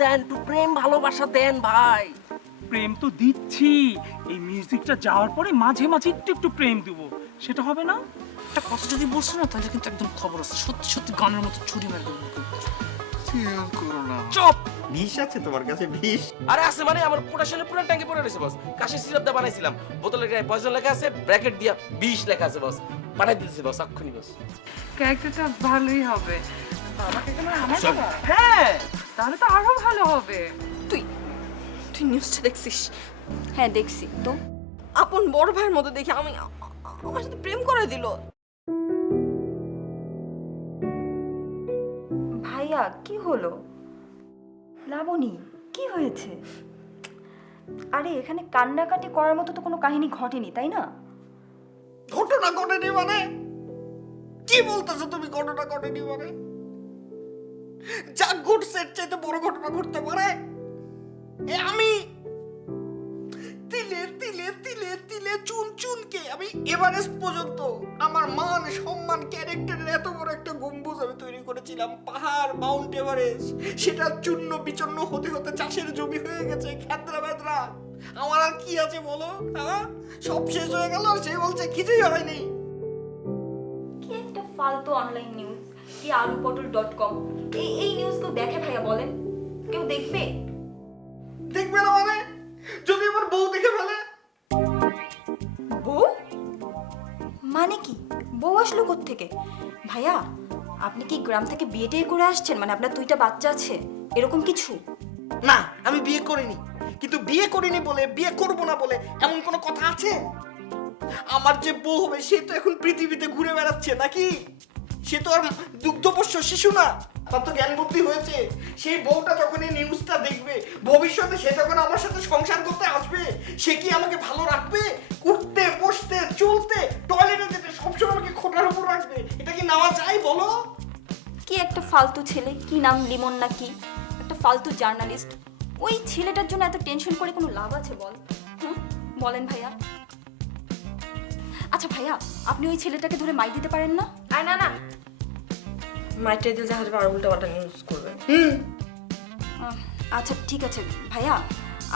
দেন, একটু প্রেম ভালোবাসা দেন ভাই। প্রেম তো দিচ্ছি, এই মিউজিকটা যাওয়ার পরে মাঝে মাঝে একটু একটু প্রেম দেবো, সেটা হবে না? একটা কথা যদি বলছো না তাহলে কিন্তু একদম খবর আছে, সত্যি সত্যি গানের মতো ছুরি মেরে দেবো। চুপ। বিষ আছে তোমার কাছে? বিষ? আরে আছে মানে, আমার পোটাশিয়ামের পুরো ট্যাঙ্কি পড়ে রয়েছে বস। কাশির সিরাপ দিয়ে বানাইছিলাম, বোতলের গায়ে পয়জন লেখা আছে, ব্র্যাকেট দিয়া 20 লেখা আছে বস। পাঠাই দিতেছি বস, এক্ষুনি বস। ক্যারেক্টারটা ভালোই হবে। বাবাকে কেন আমার বাবা? হ্যাঁ, তাহলে তো আরো ভালো হবে। তুই তুই নিউজটা দেখছিস? হ্যাঁ দেখছি তো। আপন বড় ভাইয়ের মতো দেখে আমার সাথে প্রেম করে দিল। ভাইয়া কি হলো? লাবণী কি হয়েছে? আরে এখানে কান্নাকাটি করার মতো তো কোনো কাহিনী ঘটেনি, তাই না? ঘটনা ঘটেনি মানে? কি বলতেছো তুমি? ঘটনা ঘটেনি মানে যা ঘটছে এর চাইতে বড় ঘটনা ঘটতে পারে? আমি তিলে তিলে তিলে তিলে চুন চুনকে আমি এভারেস্ট পর্যন্ত আমার মান সম্মান ক্যারেক্টারের এত বড় একটা গম্বুজ আমি তৈরি করেছিলাম। পাহাড় মাউন্ট এভারেস্ট, সেটা চূর্ণ বিচূর্ণ হতে হতে চাষের জমি হয়ে গেছে, খেতরা বেদরা। আমার আর কি আছে বলো? হ্যাঁ, সব শেষ হয়ে গেল। সে বলছে কিছুই হয়নি। কি একটা ফালতু অনলাইন নিউজ, কি alupotol.com, এই নিউজ কেউ দেখে ভাইয়া বলেন? কেউ দেখবে? দেখবে না মানে? যদি আমার বউ দেখে ফেলে? বউ মানে কি? বউ আসলো কোত্থেকে? ভাইয়া আপনি কি গ্রাম থেকে বিয়ে টিয়ে করে আসছেন? মানে আপনার 2টা বাচ্চা আছে, এরকম কিছু? না, আমি বিয়ে করিনি। কিন্তু বিয়ে করিনি বলে বিয়ে করব না বলে এমন কোনো কথা আছে? আমার যে বউ হবে সে তো এখন পৃথিবীতে ঘুরে বেড়াচ্ছে নাকি? সে তো আর দুগ্ধপোষ্য শিশু না, তার তো জ্ঞান বুদ্ধি হয়েছে। সেই বউটা যখন এই নিউজটা দেখবে, ভবিষ্যতে সে যখন আমার সাথে সংসার করতে আসবে, সে কি আমাকে ভালো রাখবে? উঠতে বসতে চলতে টয়লেটে যেতে সবসময় আমাকে খোঁটার উপর রাখবে? এটা কি নেওয়া যায় বলো? কি একটা ফালতু ছেলে, কি নাম লিমন না কি, একটা ফালতু জার্নালিস্ট। ওই ছেলেটার জন্য এত টেনশন করে কোনো লাভ আছে বল? হুম, বলেন ভাইয়া। আচ্ছা ভাইয়া, আপনি ওই ছেলেটাকে ধরে মাই দিতে পারেন না? আর না না, মাইটে দিল দেখা যাবে আর উল্টা পাল্টা নিউজ করবে। আচ্ছা ঠিক আছে ভাইয়া,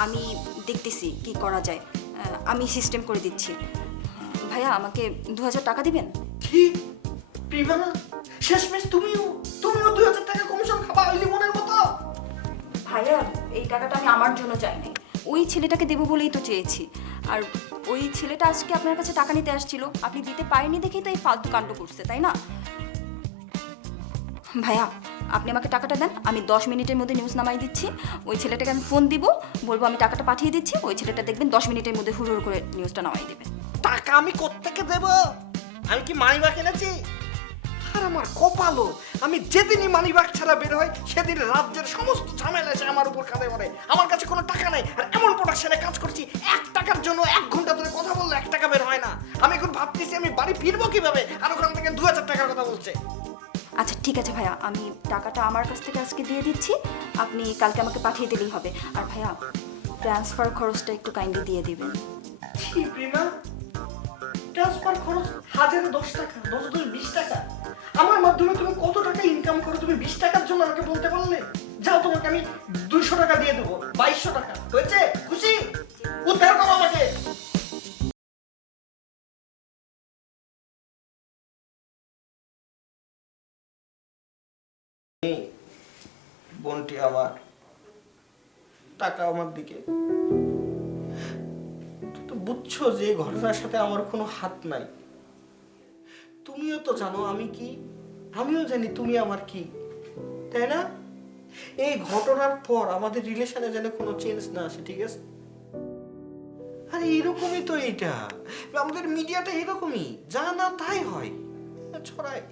আমি দেখতেছি কি করা যায়। আমি সিস্টেম করে দিচ্ছি। ভাইয়া আমাকে 2000 টাকা দিবেন? কি প্রিভা, শেষমেশ তুমিও 2000 টাকা কমিশন খাবা ওই লিমনের মতো? ভাইয়া এই টাকাটা আমি আমার জন্য চাই নাই, ওই ছেলেটাকে দেবো বলেই তো চেয়েছি। আর ওই ছেলেটা আজকে আপনার কাছে টাকা নিতে আসছিল, আপনি দিতে পারেননি দেখেই তো এই ফালতু কাণ্ড করছে, তাই না? ভাইয়া আপনি আমাকে টাকাটা দেন, আমি 10 মিনিটের মধ্যে নিউজ নামাই দিচ্ছি। ওই ছেলেটাকে আমি ফোন দিব, বলবো আমি টাকাটা পাঠিয়ে দিচ্ছি। ওই ছেলেটা দেখবেন 10 মিনিটের মধ্যে হুড় করে নিউজটা নামাই দেবে। টাকা আমি কোত্থেকে দেব? আমি কি মানিব্যাগ এনেছি? আর আমার কপালও, আমি যেদিনই মানিব্যাগ ছাড়া বের হয় সেদিন রাজ্যের সমস্ত ঝামেলা এসে আমার উপর কাঁধে পড়ে। আমার কাছে কোনো টাকা নাই, আর এমন প্রোডাকশনে কাজ করছি 1 টাকার জন্য 1 ঘন্টা ধরে কথা বললে 1 টাকা বের হয় না। আমি এখন ভাবতেছি আমি বাড়ি ফিরবো কিভাবে, আর ওখান থেকে 2000 টাকার কথা বলছে। আচ্ছা ঠিক আছে ভাইয়া, আমি টাকাটা আমার কাছ থেকে আজকে দিয়ে দিচ্ছি, আপনি কালকে আমাকে পাঠিয়ে দিলেই হবে। আর ভাইয়া ট্রান্সফার খরচটা একটু কাইন্ডলি দিয়ে দিবেন। কি প্রিমা, ট্রান্সফার খরচ 1010 টাকা, 10 20 টাকা? আমার মাধ্যমে তুমি কত টাকা ইনকাম করো, তুমি 20 টাকার জন্য আমাকে বলতে পারলে? যাও, তোমাকে আমি 200 টাকা দিয়ে দেবো, 2200 টাকা হয়েছে? খুশি? উদ্ধার করো আমাকে। বোনটি আমার, টাকা আমার দিকে। তো বুঝছো যে এই ঘটনার সাথে আমার কোনো হাত নাই। তুমিও তো জানো আমি কি, আমিও জানি তুমি আমার কি, তাই না? এই ঘটনার পর আমাদের রিলেশনে যেন কোনো চেঞ্জ না আসে, ঠিক আছে? আরে এরকমই তো এইটা, আমাদের মিডিয়াটা এরকমই, যা না তাই হয়, ছড়ায়।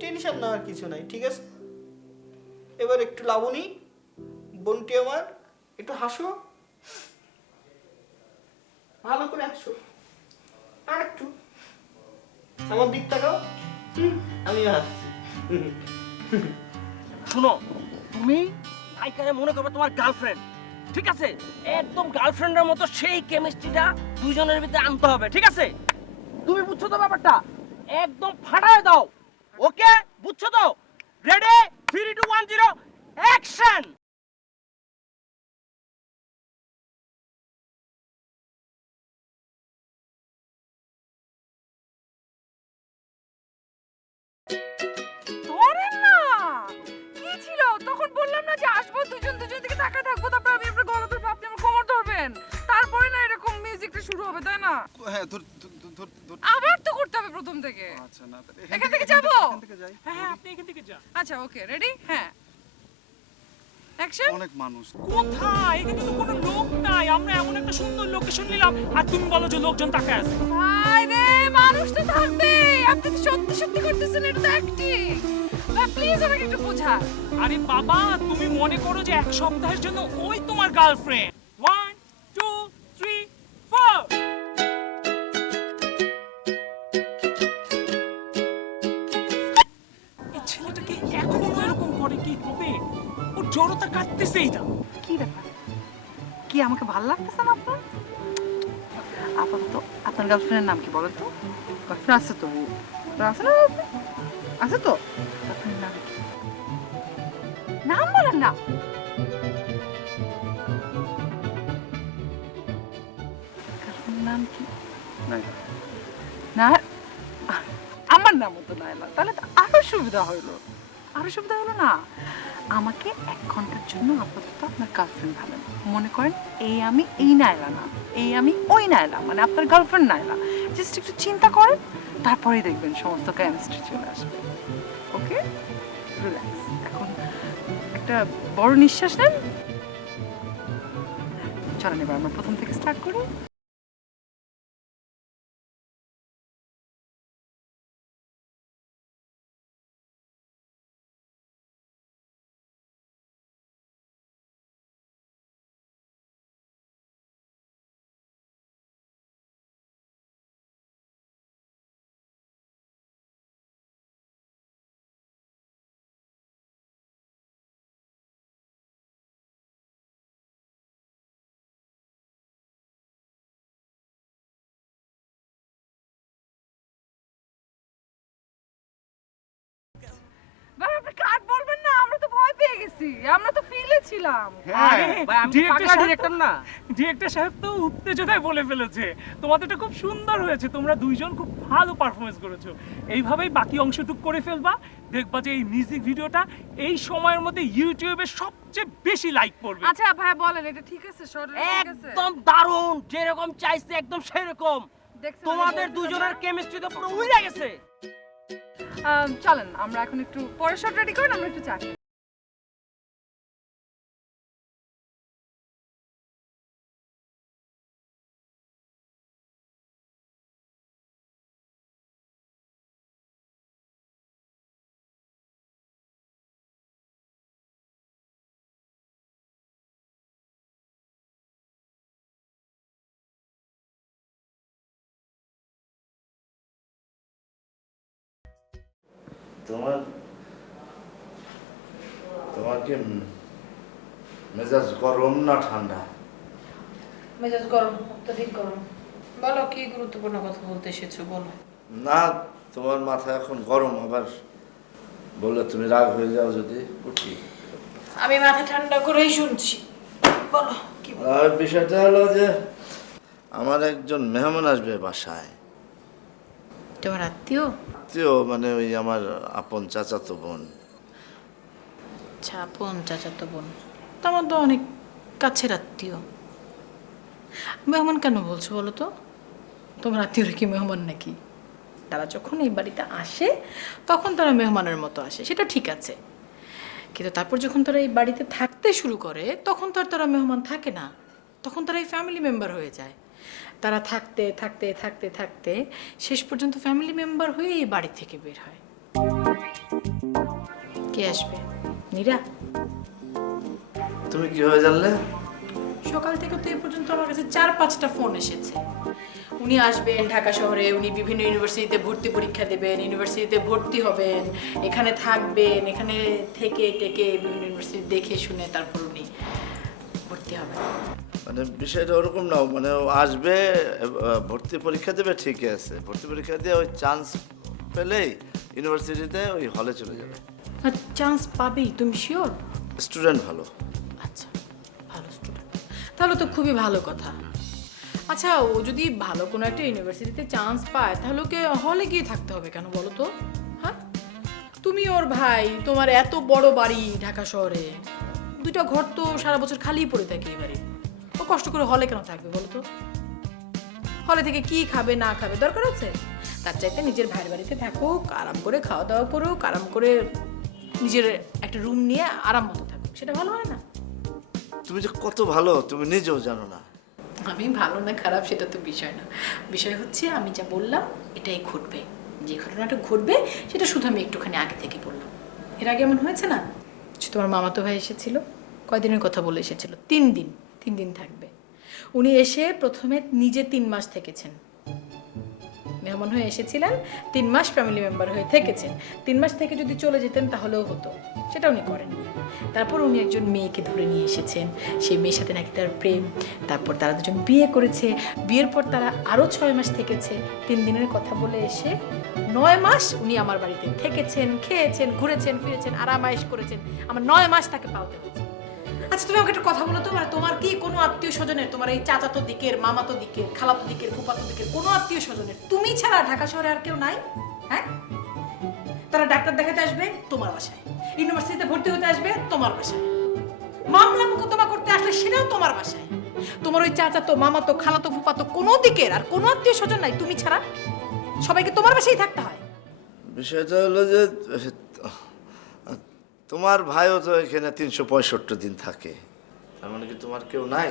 টেনশন নেওয়ার কিছু নাই, ঠিক আছে? এবার একটু লাবণী, বোনটি আমার, একটু হাসো, ভালো করে হাসো, আর একটু আমার দিক তাকাও। আমি হাসছি। শুনো, তুমি আইকারে মনে করবে তোমার গার্লফ্রেন্ড, ঠিক আছে? একদম গার্লফ্রেন্ডের মতো সেই কেমিস্ট্রিটা দুইজনের ভিতরে আনতে হবে, ঠিক আছে? তুমি বুঝছো তো ব্যাপারটা? একদম ফাটায় দাও, ওকে? বুঝছো তো? Ready, 3 2 1 0 action! মাঝে আসবো, দুজন দিকে তাকায় থাকবো, তারপর আমি আপনার গলা ধরবো, আপনি আমার কোমর ধরবেন, তারপরে না এরকম মিউজিকটা শুরু হবে, তাই না? হ্যাঁ ধর আবার তো করতে হবে প্রথম থেকে। আচ্ছা না এখান থেকে যাবো? এখান থেকে যাই। হ্যাঁ আপনি এখান থেকে যান। আচ্ছা ওকে, রেডি? হ্যাঁ, অ্যাকশন। অনেক মানুষ। কোথায়? এখানে তো কোনো লোক নাই। আমরা এমন একটা সুন্দর লোকেশন নিলাম আর তুমি বলো যে লোকজন তাকায় আছে। আরে মানুষ তো থাকবে, আপনি তো সত্যি করতেছেন, এটা তো অ্যাক্টিং। প্লিজ আমাকে একটু বোঝা। আরে বাবা, তুমি মনে করো যে এক সপ্তাহের জন্য ওই তোমার গার্লফ্রেন্ড। 1 2 3 4। এই ছেলেটাকে এখনো এরকম করে কি হবে? ওর জড়তা কাটতেছেই না। কি ব্যাপার? কি আমাকে ভালো লাগতেছে না আপনার? আপাতত আপনার গার্লফ্রেন্ডের নাম কি বলেন তো? গার্লফ্রেন্ড আছে তো? আছে না? আছে তো? গার্লফ্রেন্ডের নাম কি? নাম বলেন না। গার্লফ্রেন্ডের নাম কি? না, আমার নামও তো নাইলা, তাহলে তো আরো সুবিধা হইলো। না, আমাকে 1 ঘন্টার জন্য আপাতত আপনার গার্লফ্রেন্ড ভাবেন। মনে করেন এই আমি এই নাইলা না, এই আমি ওই নাইলা, মানে আপনার গার্লফ্রেন্ড নাইলা। জাস্ট একটু চিন্তা করেন, তারপরেই দেখবেন সমস্ত কেমিস্ট্রি চলে আসবে। ওকে, রিল্যাক্স। এখন একটা বড় নিঃশ্বাস নেন। চলেন এবার আমরা প্রথম থেকে স্টার্ট করি। ভাই আপনি কাট বলবেন না, আমরা তো ভয় পেয়ে গেছি, আমরা তো ফিলে ছিলাম। আরে ভাই আমি তো পাগলা ডিরেক্টর না। ডিরেক্টর সাহেব তো উত্তেজনায় বলে ফেলেছে। তোমাদেরটা খুব সুন্দর হয়েছে, তোমরা দুইজন খুব ভালো পারফরমেন্স করেছো। এইভাবেই বাকি অংশটুকু করে ফেলবা, দেখবা যে এই মিউজিক ভিডিওটা এই সময়ের মধ্যে ইউটিউবে সবচেয়ে বেশি লাইক পড়বে। আচ্ছা ভাই বলেন, এটা ঠিক আছে? শর্ট ঠিক আছে? একদম দারুণ, যেরকম চাইছে একদম সেরকম। দেখছেন তোমাদের আমি দুজনের বলছিলাম কেমিস্ট্রি তো পুরো উড়ে গেছে। না? চলেন আমরা এখন একটু পরে শর্ট রেডি করেন, আমরা একটু চা খাই। তোমার কি মেজাজ গরম না ঠান্ডা? মেজাজ গরম, অত্যধিক গরম। বলো কি গুরুত্বপূর্ণ কথা বলতে এসেছো, বলো। না, তোমার মাথা এখন গরম, আবার বললে তুমি রাগ হয়ে যাও যদি উঠি। আমি মাথা ঠান্ডা করেই শুনছি, বলো কি বলো। আর বিষয়টা হলো যে আমার একজন মেহমান আসবে বাসায়। তোমার আত্মীয়? আত্মীয় মানে ওই আমার আপন চাচাতো বোন। আপন চাচাতো বোন তো আমার তো অনেক কাছের আত্মীয়। মেহমান কেন বলছো বলো তো? তোমার আত্মীয়রা কি মেহমান নাকি? তারা যখন এই বাড়িতে আসে তখন তারা মেহমানের মতো আসে, সেটা ঠিক আছে, কিন্তু তারপর যখন তারা এই বাড়িতে থাকতে শুরু করে তখন তো আর তারা মেহমান থাকে না, তখন তারা এই ফ্যামিলি মেম্বার হয়ে যায়। তারা থাকতে থাকতে থাকতে থাকতে শেষ পর্যন্ত ফ্যামিলি মেম্বার হয়ে এই বাড়ি থেকে বের হয়। কে আসবে? নীরা। তুমি কিভাবে জানলে? সকাল থেকে তো এই পর্যন্ত আমার কাছে 4-5টা ফোন এসেছে। উনি আসবেন ঢাকা শহরে, উনি বিভিন্ন ইউনিভার্সিটিতে ভর্তি পরীক্ষা দেবেন, ইউনিভার্সিটিতে ভর্তি হবেন, এখানে থাকবেন, এখানে থেকে টেকে বিভিন্ন ইউনিভার্সিটি দেখে শুনে তারপর উনি ভর্তি হবেন। মানে বিষয়টা ওরকম না, মানে ও আসবে, ভর্তি পরীক্ষা দেবে, ঠিক আছে, ভর্তি পরীক্ষা দিয়ে ওই চান্স পেলেই ইউনিভার্সিটিতে ওই হলে চলে যাবে। আর চান্স পাবেই, তুমি শিওর? স্টুডেন্ট ভালো। আচ্ছা, ভালো স্টুডেন্ট, তাহলে তো খুবই ভালো কথা। আচ্ছা, ও যদি ভালো কোনো একটা ইউনিভার্সিটিতে চান্স পায় তাহলে ওকে হলে গিয়ে থাকতে হবে কেন বলো তো? হ্যাঁ, তুমি ওর ভাই, তোমার এত বড় বাড়ি ঢাকা শহরে, দুইটা ঘর তো সারা বছর খালিই পড়ে থাকে এবারে। ও কষ্ট করে হলে কেন থাকবে বলো তো? হলে থেকে কি খাবে না খাবে দরকার আছে? তার চাইতে নিজের ভাইয়ের বাড়িতে থাকুক, আরাম করে খাওয়া দাওয়া করুক, আরাম করে নিজের একটা রুম নিয়ে আরাম মতো থাকুক, সেটা ভালো হয় না? তুমি যে কত ভালো তুমি নিজেও জানো না। আমি ভালো না খারাপ সেটা তো বিষয় না, বিষয় হচ্ছে আমি যা বললাম এটাই ঘটবে। যে ঘটনাটা ঘটবে সেটা শুধু আমি একটুখানি আগে থেকে বললাম। এর আগে এমন হয়েছে না যে তোমার মামাতো ভাই এসেছিল, কয়দিনের কথা বলে এসেছিল? 3 দিন থাকবে। উনি এসে প্রথমে নিজে 3 মাস থেকেছেন, মেহমান হয়ে এসেছিলেন, 3 মাস ফ্যামিলি মেম্বার হয়ে থেকেছেন। 3 মাস থেকে যদি চলে যেতেন তাহলেও হতো, সেটা উনি করেননি। তারপর উনি একজন মেয়েকে ধরে নিয়ে এসেছেন, সেই মেয়ের সাথে নাকি তার প্রেম, তারপর তারা দুজন বিয়ে করেছে, বিয়ের পর তারা আরও 6 মাস থেকেছে। 3 দিনের কথা বলে এসে 9 মাস উনি আমার বাড়িতে থেকেছেন, খেয়েছেন, ঘুরেছেন, ফিরেছেন, আরামায়েশ করেছেন। আমার 9 মাস তাকে পাওয়াতে হয়েছে। আচ্ছা তুমি আমাকে একটা কথা বলো তো, মানে তোমার কি কোনো আত্মীয় স্বজনের, তোমার এই চাচাতো দিকের, মামাতো দিকের, খালাতো দিকের, ফুফাতো দিকের কোনো আত্মীয় স্বজনের তুমি ছাড়া ঢাকা শহরে আর কেউ নাই? হ্যাঁ, তারা ডাক্তার দেখাতে আসবে তোমার বাসায়, ইউনিভার্সিটিতে ভর্তি হতে আসবে তোমার বাসায়, মামলা মোকদ্দমা করতে আসলে সেটাও তোমার বাসায়। তোমার ওই চাচাতো, মামাতো, খালাতো, ফুফাতো কোনো দিকের আর কোনো আত্মীয় স্বজন নাই তুমি ছাড়া? সবাইকে তোমার বাসায় থাকতে হয়। বিষয়টা হলো যে তোমার ভাইও তো এখানে 365 দিন থাকে, তার মানে কি তোমার কেউ নাই?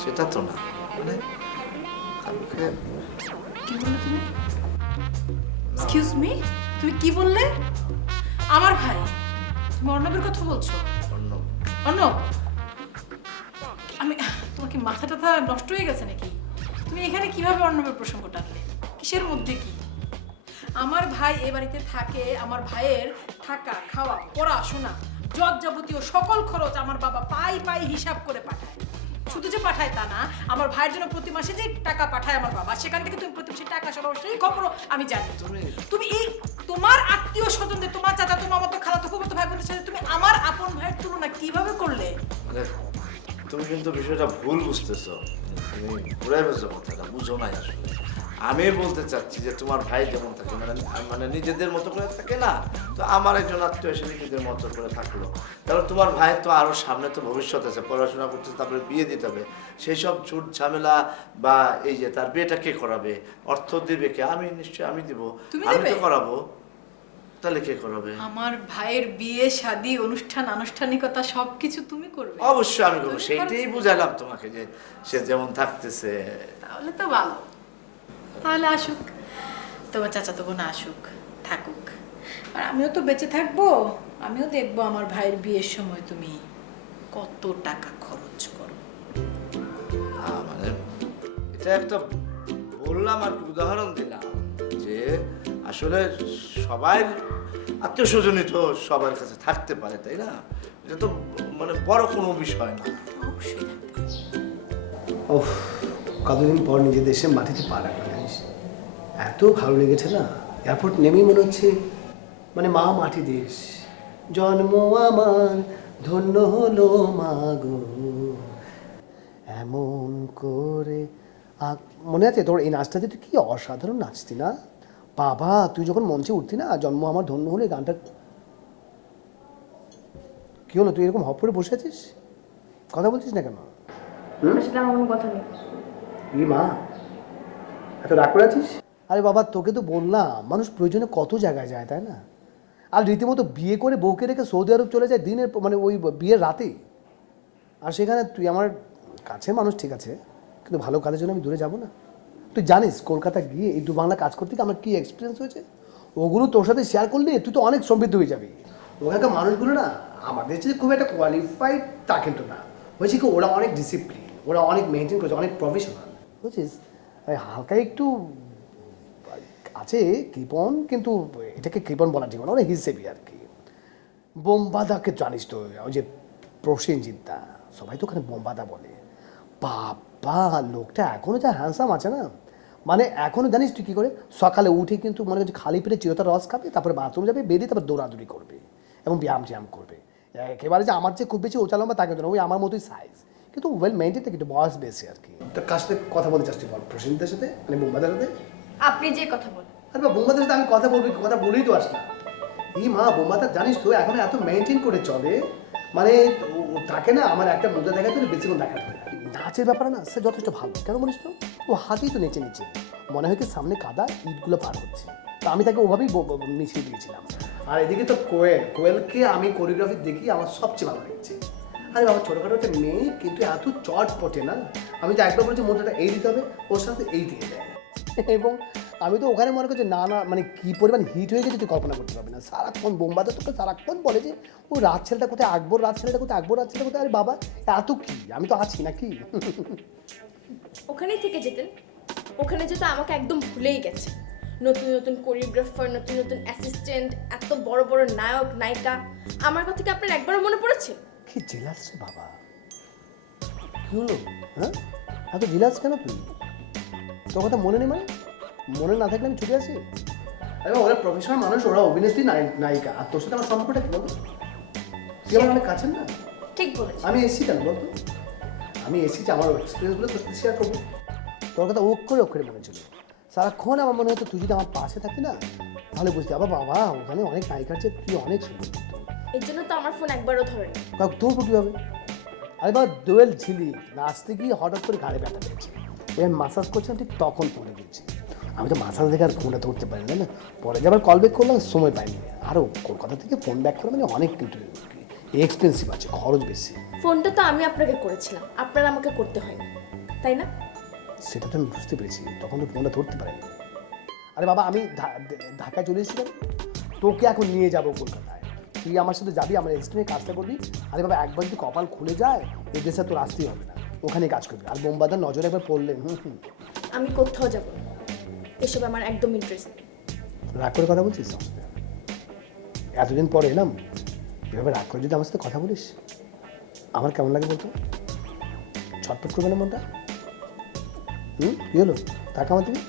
সেটা তো না। মানে কি বললে তুমি? এক্সকিউজ মি, তুমি কি বললে? আমার ভাই? তুমি অর্ণবের কথা বলছো? অর্ণব, আমি তোমার কি মাথা টাথা নষ্ট হয়ে গেছে নাকি? তুমি এখানে কিভাবে অর্ণবের প্রসঙ্গ টানলে? কিসের মধ্যে কি? আমার ভাই এ বাড়িতে থাকে, আমার ভাইয়ের থাকা, খাওয়া, পড়াশোনা, যাবতীয় সকল খরচ আমার বাবা পাই হিসাব করে পাঠায়। শুধু যে পাঠায় তা না, আমার ভাইয়ের জন্য প্রতি মাসে যে টাকা পাঠায় আমার বাবা, সেখান থেকে তুমি প্রতি মাসে টাকা সরাও, সেই খবরও আমি জানি। তুমি এই তোমার আত্মীয় স্বজনদের, তোমার চাচা, তোমার মামাতো, খালাতো, ফুফাতো ভাই বোনদের সাথে তুমি আমার আপন ভাইয়ের তুলনা কিভাবে করলে? মানে তুমি কিন্তু বিষয়টা ভুল বুঝতেছো, তুমি ঘুরে বুঝছো, কথাটা বুঝো নাই আসলে। আমি বলতে চাচ্ছি যে তোমার ভাই যেমন থাকে, মানে নিজেদের মতো করে থাকে না, তো আমার একজন আত্মীয় এসে নিজেদের মতো করে থাকলো। তারপর তোমার ভাই তো আরো সামনে তো ভবিষ্যৎ আছে, পড়াশোনা করতেছে, তারপরে বিয়ে দিতে হবে, সেই সব ঝুট ঝামেলা বা এই যে তার বিয়েটা কে করাবে, অর্থ দিবে কে? আমি নিশ্চয়ই আমি দিব, আমি তো করাবো, তাহলে কে করাবে? আমার ভাইয়ের বিয়ে, শাদী, অনুষ্ঠান, আনুষ্ঠানিকতা সবকিছু তুমি করবে? অবশ্যই আমি করবো, সেইটাই বুঝাইলাম তোমাকে যে সে যেমন থাকতেছে। তাহলে তো ভালো, তাহলে আসুক তোমার চাচাতো বোন, আসুক, থাকুক, আর আমিও তো বেঁচে থাকবো, আমিও দেখবো আমার ভাইয়ের বিয়ের সময় তুমি কত টাকা খরচ করো। মানে এটা একটা বললাম আর কি, উদাহরণ দিলাম যে আসলে সবাই আত্মীয় স্বজনই তো সবার কাছে থাকতে পারে, তাই না? এটা তো মানে বড় কোনো বিষয় না। অবশ্যই থাকবে। ও কতদিন পর নিজের দেশে মাটিতে পা রাখলাম, জানিস এত ভালো লেগেছে না। এয়ারপোর্ট নেমেই মনে হচ্ছে মানে মা মাটি দেশ, জন্ম আমার ধন্য হলো মা গো এমন করে। মনে আছে তোর এই নাচটাতে তুই কি অসাধারণ নাচতি না বাবা? তুই যখন মঞ্চে উঠতি না, জন্ম আমার ধন্য হলে গানটা, কি হলো তুই এরকম হপ করে বসে আছিস, কথা বলছিস না কেন? আসলে আমার কোনো কথা নেই। ই মা, এত রাগ করে আছিস? আরে বাবা তোকে তো বললাম, মানুষ প্রয়োজনে কত জায়গায় যায়, তাই না? আর রীতিমতো বিয়ে করে বউকে রেখে সৌদি আরব চলে যায় দিনের, মানে ওই বিয়ের রাতে, আর সেখানে তুই আমার কাছের মানুষ ঠিক আছে, কিন্তু ভালো কাজের জন্য আমি দূরে যাব না? তুই জানিস কলকাতা গিয়ে এই দু বাংলা কাজ করতে গিয়ে আমার কী এক্সপিরিয়েন্স হয়েছে, ওগুলো তোর সাথে শেয়ার করলে তুই তো অনেক সমৃদ্ধ হয়ে যাবি। ওখানকার মানুষগুলো না আমাদের যে খুব একটা কোয়ালিফাইড তা কিন্তু না, হয়েছে কি ওরা অনেক ডিসিপ্লিন, ওরা অনেক মেনটেন করেছে, অনেক প্রফেশনাল, বুঝছিস? হালকা একটু আছে কৃপণ, কিন্তু এটাকে কৃপণ বলা ঠিক না, অনেক হিসেবে আর কি। বোমবাদাকে জানিস তো, ওই যে প্রসেনজিৎদা, সবাই তো ওখানে বোমবাদা বলে। বাবা লোকটা এখনো যা হ্যান্ডসাম আছে না, মানে এখনো জানিস তুই কী করে সকালে উঠে কিন্তু মনে করছে খালি পেটে চিরতার রস খাবে, তারপরে বাথরুম যাবে, বেরিয়ে তারপর দৌড়াদৌড়ি করবে এবং ব্যায়াম করবে। একেবারে যে আমার যে খুব বেশি ওচা লম্বা তা কিন্তু না, ওই আমার মতোই সাইজ, কিন্তু ওয়েল মেনটেন, কিন্তু বয়স বেশি আর কি। তোর কার সাথে কথা বলতে চাস তুই বল? প্রসেনজিতের সাথে, মানে বোমবাদার সাথে? আপনি যে কথা বলেন। আরে বা বোমবাদার সাথে আমি কথা বলবি, কথা বলেই তো আস না। এই মা বোমবাদার জানিস তো এখন এত মেনটেন করে চলে, মানে তাকে না আমার একটা মুদ্রা দেখাতে হলে বেশিক্ষণ দেখাতে হয় না। নাচের ব্যাপারে না সে যথেষ্ট ভালো, কেন বলিস তো? ও হাতেই তো নেচে নিচে মনে হয় কি সামনে কাদা ইটগুলো পার হচ্ছে, তো আমি তাকে ওভাবেই মিশিয়ে দিয়েছিলাম। আর এদিকে তো কোয়েলকে আমি কোরিওগ্রাফি দেখি আমার সবচেয়ে ভালো লেগেছে। আরে বাবা ছোটোখাটো একটা মেয়ে কিন্তু এত চটপটে না, আমি তো একবার বলছি মুদ্রাটা এই দিতে হবে, ওর সাথে এই দিয়ে দেয়। এবং আমি তো ওখানে মনে করছি না মানে কী পরিমাণ হিট হয়ে গেছে তুই কল্পনা করতে পারবি না। সারাক্ষণ বোম্বাতে তোকে সারাক্ষণ বলে যে ও রাত ছেলেটা কোথায়, আকবর রাত ছেলেটা কোথায়, আকবর রাত ছেলেটা কোথায়। আরে বাবা এত কি, আমি তো আছি নাকি? ওখানেই থেকে যেতেন, ওখানে যেতে আমাকে একদম ভুলেই গেছে। নতুন নতুন কোরিওগ্রাফার, নতুন নতুন অ্যাসিস্ট্যান্ট, এত বড় বড় নায়ক নায়িকা, আমার কথা কি আপনার একবারও মনে পড়েছে? কি জেলাস রে বাবা, কি হলো? হ্যাঁ এত জেলাস কেন তুই? তোর কথা মনে নেই মানে? মনে না থাকলে আমি ছুটে আসি? আরে ওরা প্রফেশনাল মানুষ, ওরা অভিনেত্রী নায়িকা, আর তোর সাথে আমার সম্পর্কটা কি বলতো? তুই আমার অনেক কাছের না? ঠিক বলেছি। আমি এসেছি কেন বলতো? আমি এসেছি আমার এক্সপিরিয়েন্সগুলো তোর সাথে শেয়ার করবো। তোর কথা অক্ষরে অক্ষরে মনে ছিল, সারাক্ষণ আমার মনে হতো তুই যদি আমার পাশে থাকি না তাহলে বুঝতে বাবা বাবা ওখানে অনেক নায়িকার চেয়ে তুই অনেক সুন্দর। এর জন্য তো আমার ফোন একবারও ধরেনি। তোর কীভাবে? আরে বাবা দোয়েল ঝিলি নাচতে গিয়ে হঠাৎ করে ঘাড়ে ব্যথা পেয়েছে, ওই মাসাজ করছিলাম ঠিক তখন পড়ে গেছি। আমি তো মাসাজ দেখে আর ফোনটা ধরতে পারি না, পরে যে আবার কল ব্যাক করলাম সময় পাইনি। আরও কলকাতা থেকে ফোন ব্যাক করা মানে অনেক কিন্তু এক্সপেন্সিভ আছে, খরচ বেশি। ফোনটা তো আমি আপনাকে করেছিলাম, আপনার আমাকে করতে হয়নি, তাই না? সেটা তো আমি বুঝতে পেরেছি, তখন তো ফোনটা ধরতে পারিনি। আরে বাবা আমি ঢাকায় চলে এসেছিলাম, তোকে এখন নিয়ে যাবো কলকাতায়, তুই আমার সাথে যাবি, আমার এস্টিমেট কাজটা করবি। আরে বাবা একবার যদি কপাল খুলে যায় এই দেশে তোর আসতেই হবে না, ওখানেই কাজ করবি। আর বোম্বাদার নজরে একবার পড়লে আমি কোথাও যাব না, এসব আমার একদম ইন্টারেস্ট নেই। রাগ করে কথা বলছিস? এতদিন পরে এলাম, এভাবে রাগ করে যদি আমার সাথে কথা বলিস আমার কেমন লাগে বলতো? ছটফট করবে না মনটা? কি হলো টাকা আমার তুমি?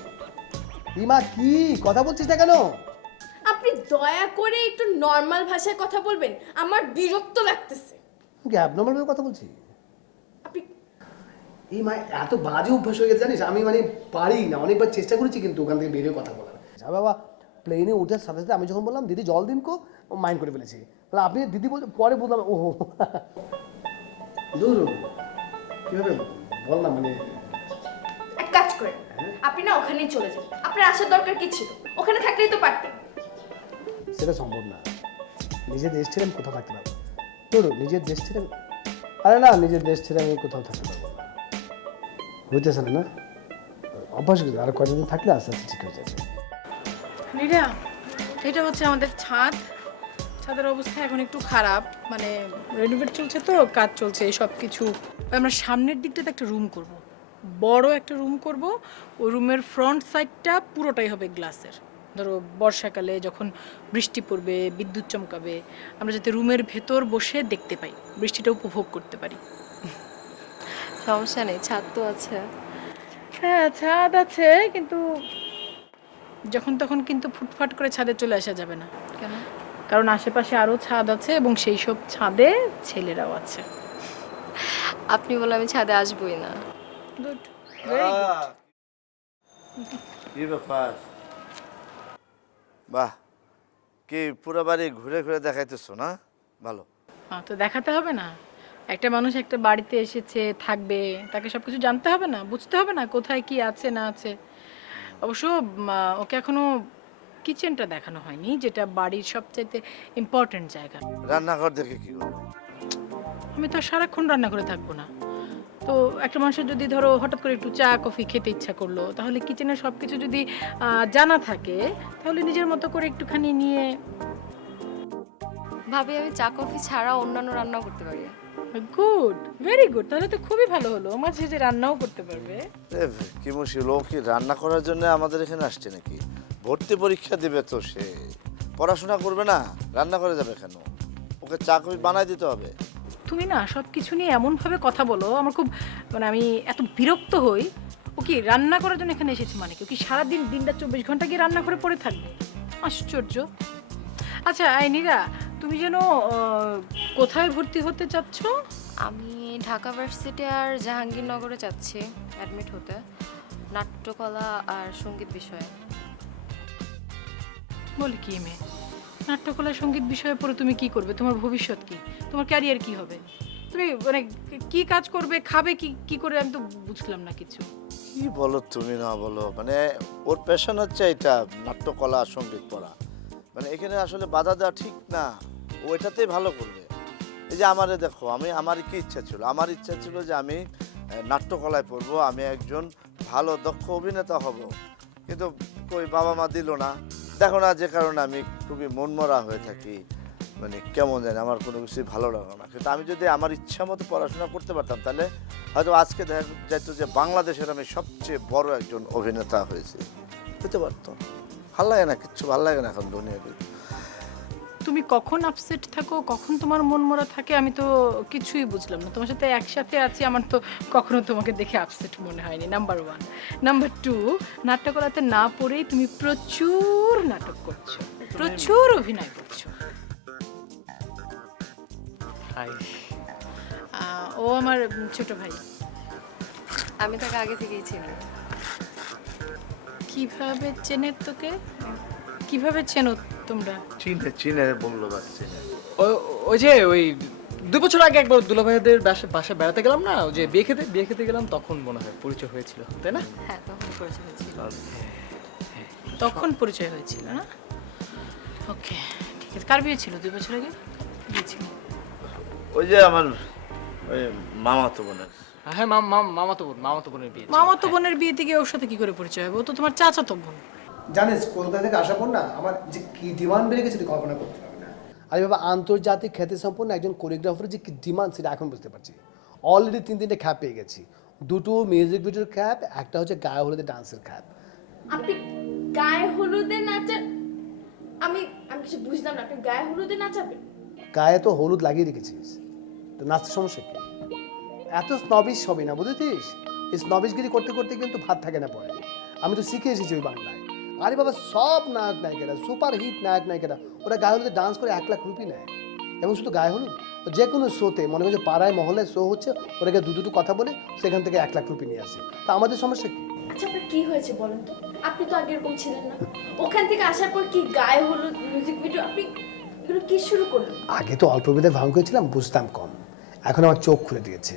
রিমা কি কথা বলছিস না কেন? আপনি দয়া করে একটু নর্মাল ভাষায় কথা বলবেন, আমার বিরক্ত লাগতেছে। কি অ্যাবনর্মাল ভাবে কথা বলছি? আপনি এই মা এত বাজে অভ্যাস হয়ে গেছে জানিস, আমি মানে পারি না, অনেকবার চেষ্টা করেছি কিন্তু ওখান থেকে বেরিয়ে কথা বলার। বাবা প্লেনে ওঠার সাথে সাথে আমি যখন বললাম দিদি জল দিন কো, ও মাইন্ড করে ফেলেছি। তাহলে আপনি দিদি বলতে পরে বললাম ও দূর কীভাবে বল না মানে। এক কাজ করেন, আপনি না ওখানেই চলে যান, আপনার আসার দরকার কি ছিল? ওখানে থাকলেই তো পারতেন। সেটা সম্ভব না, নিজের দেশ ছেড়ে আমি কোথাও থাকতে পারবো না। তোর নিজের দেশ ছেড়ে, আরে না নিজের দেশ ছেড়ে আমি কোথাও থাকতে পারবো না, বুঝতেছে না? অভ্যাস করে আর কয়েকদিন থাকলে আস্তে আস্তে ঠিক হয়ে যাবে। নীরা, এটা হচ্ছে আমাদের ছাদ। ছাদের অবস্থা এখন একটু খারাপ, মানে রেনোভেট চলছে তো, কাজ চলছে সব কিছু। আমরা সামনের দিকটাতে একটা রুম করব, বড় একটা রুম করব। ওই রুমের ফ্রন্ট সাইডটা পুরোটাই হবে গ্লাসের। ধরো বর্ষাকালে যখন বৃষ্টি পড়বে, বিদ্যুৎ চমকাবে, আমরা যাতে রুমের ভেতর বসে দেখতে পাই, বৃষ্টিটা উপভোগ করতে পারি। সমস্যা নেই, ছাদ তো আছে। হ্যাঁ ছাদ আছে, কিন্তু যখন তখন কিন্তু ফুটফাট করে ছাদে চলে আসা যাবে না। কেন? কারণ আশেপাশে আরো ছাদ আছে এবং সেই সব ছাদে ছেলেরাও আছে। আপনি বলে আমি ছাদে আসবই না। গুড। কি ব্যাপার? বাহ, কি পুরো বাড়ি ঘুরে ঘুরে দেখাইতেছো না? ভালো। তো দেখাতে হবে না? একটা মানুষ একটা বাড়িতে এসেছে, থাকবে, তাকে সবকিছু জানতে হবে না, বুঝতে হবে না কোথায় কি আছে না আছে। অবশ্য ওকে এখনো কিচেনটা দেখানো হয়নি, যেটা বাড়ির সবচাইতে ইম্পর্টেন্ট জায়গা। রান্নাঘর দেখে কি করবো? আমি তো সারাক্ষণ রান্না করে থাকবো না। তো একটা মানুষের যদি ধরো হঠাৎ করে একটু চা কফি খেতে ইচ্ছা করলো, তাহলে কিচেনের সব কিছু যদি জানা থাকে, তাহলে নিজের মতো করে একটুখানি নিয়ে। ভাবি আমি চা কফি ছাড়া অন্যান্য রান্নাও করতে পারি। গুড, ভেরি গুড, তাহলে তো খুবই ভালো হলো, মাঝে যে রান্নাও করতে পারবে। কি মুশকিল, ও কি রান্না করার জন্য আমাদের এখানে আসছে নাকি? ভর্তি পরীক্ষা দিবে তো, সে পড়াশোনা করবে না, রান্না করে যাবে কেন? ওকে চা কফি বানাই দিতে হবে। তুমি না সব কিছু নিয়ে এমনভাবে কথা বলো, আমার খুব মানে আমি এত বিরক্ত হই। ও কি রান্না করার জন্য এখানে এসেছে মানে কি সারাদিন দিনটা 24 ঘন্টা গিয়ে রান্না করে পড়ে থাকবে? আশ্চর্য। আচ্ছা আইনিরা, তুমি যেন কোথায় ভর্তি হতে চাচ্ছ? আমি ঢাকা ভার্সিটি আর জাহাঙ্গীরনগরে যাচ্ছি অ্যাডমিট হতে, নাট্যকলা আর সঙ্গীত বিষয়ে। বলে কি মেয়ে, নাট্যকলা সঙ্গীত বিষয়ে পড়ে তুমি কি করবে? তোমার ভবিষ্যৎ কি? তোমার ক্যারিয়ার কি হবে? তুমি মানে কি কাজ করবে, খাবে কি কি করে, আমি তো বুঝলাম না কিছু। কি বলো তুমি না বলো, মানে ওর প্যাশন হচ্ছে এটা, নাট্যকলা সঙ্গীত পড়া। মানে এখানে আসলে বাধা দেওয়া ঠিক না, ও এটাতেই ভালো করবে। এই যে আমারে দেখো, আমার কি ইচ্ছা ছিল, আমার ইচ্ছা ছিল যে আমি নাট্যকলায় পড়বো, আমি একজন ভালো দক্ষ অভিনেতা হব, কিন্তু কই বাবা মা দিল না। দেখো না, যে কারণে আমি খুবই মনমরা হয়ে থাকি, মানে কেমন জানি আমার কোনো কিছুই ভালো লাগে না। কিন্তু আমি যদি আমার ইচ্ছা মতো পড়াশোনা করতে পারতাম, তাহলে হয়তো আজকে দেখা যেত যে বাংলাদেশের আমি সবচেয়ে বড় একজন অভিনেতা হয়েছি, হতে পারতাম। ভাল লাগে না, কিচ্ছু ভাল লাগে না এখন দুনিয়াতে। তুমি কখন আপসেট থাকো, কখন তোমার মন মরা থাকে, আমি তো কিছুই বুঝলাম না। তোমার সাথে একসাথে আছি, আমার তো কখনো তোমাকে দেখে আপসেট মনে হয়নি, নাম্বার 1। নাম্বার 2, নাট্যকলাতে না পড়েই তুমি প্রচুর নাটক করছো, প্রচুর অভিনয় করছো। ও আমার ছোট ভাই। আমি তাকে আগে থেকেই চিনি। কিভাবে চেনে তোকে? কিভাবে চেনো তোমরা? চিনে বললো, বাস চিনে। ওই যে ওই 2 বছর আগে একবার দুলাভাইদের বাসা বেড়াতে গেলাম না, ওই যে বিয়ে খেতে গেলাম, তখন মনে হয় পরিচয় হয়েছিল, তাই না? হ্যাঁ, তখন পরিচয় হয়েছিল। তখন পরিচয় হয়েছিল না? ওকে, ঠিক আছে। কার বিয়ে ছিল 2 বছর আগে? বিয়ে ছিল ওই যে আমার ওই মামাতো বোনের। হ্যাঁ, মামাতো বোনের বিয়ে। মামাতো বোনের বিয়ে থেকে ওর সাথে কি করে পরিচয় হবে? ও তো তোমার চাচাতো বোন। জানিস কলকাতা থেকে আসার পর না আমার যে কি ডিমান্ড বেড়ে গেছে তুই কল্পনা করতে পারবি না। আরে বাবা, আন্তর্জাতিক খ্যাতি সম্পন্ন একজন কোরিওগ্রাফারের যে কি ডিমান্ড সেটা এখন বুঝতে পারছি। অলরেডি 3-3টে খ্যাপ পেয়ে গেছি। 2টো মিউজিক ভিডিওর খ্যাপ, একটা হচ্ছে গায়ে হলুদে ডান্সের খ্যাপ। আপনি গায়ে হলুদে নাচা, আমি কিছু বুঝলাম না। আপনি গায়ে হলুদে নাচাবেন? গায়ে তো হলুদ লাগিয়ে রেখেছিস, তো নাচতে সমস্যা কি? এত স্নবিশ হবি না, বুঝেছিস? এই স্নবিশগিরি করতে করতে কিন্তু ভাত থাকে না পরে। আমি তো শিখে এসেছি ওই বাংলায়। আরে বাবা, সব নায়ক নায়িকারা, সুপার হিট নায়ক নায়িকারা, ওরা গায়ে হলুদে ডান্স করে 1 লাখ রুপি নেয়। এবং শুধু গায়ে হলুদ, যে কোনো শোতে, মনে করছে পাড়ায় মহল্লায় শো হচ্ছে, ওরাকে দুটো কথা বলে সেখান থেকে 1 লাখ রুপি নিয়ে আসে। তা আমাদের সমস্যা কি? আচ্ছা, আপনার কি হয়েছে বলেন তো? আপনি তো আগে এরকম ছিলেন না। ওখান থেকে আসার পর কি গায়ে হলুদ, মিউজিক ভিডিও, আপনি এগুলো কি শুরু করলেন? আগে তো অল্প বিদায় ভাঙ করেছিলাম, বুঝতাম কম। এখন আমার চোখ খুলে দিয়েছে।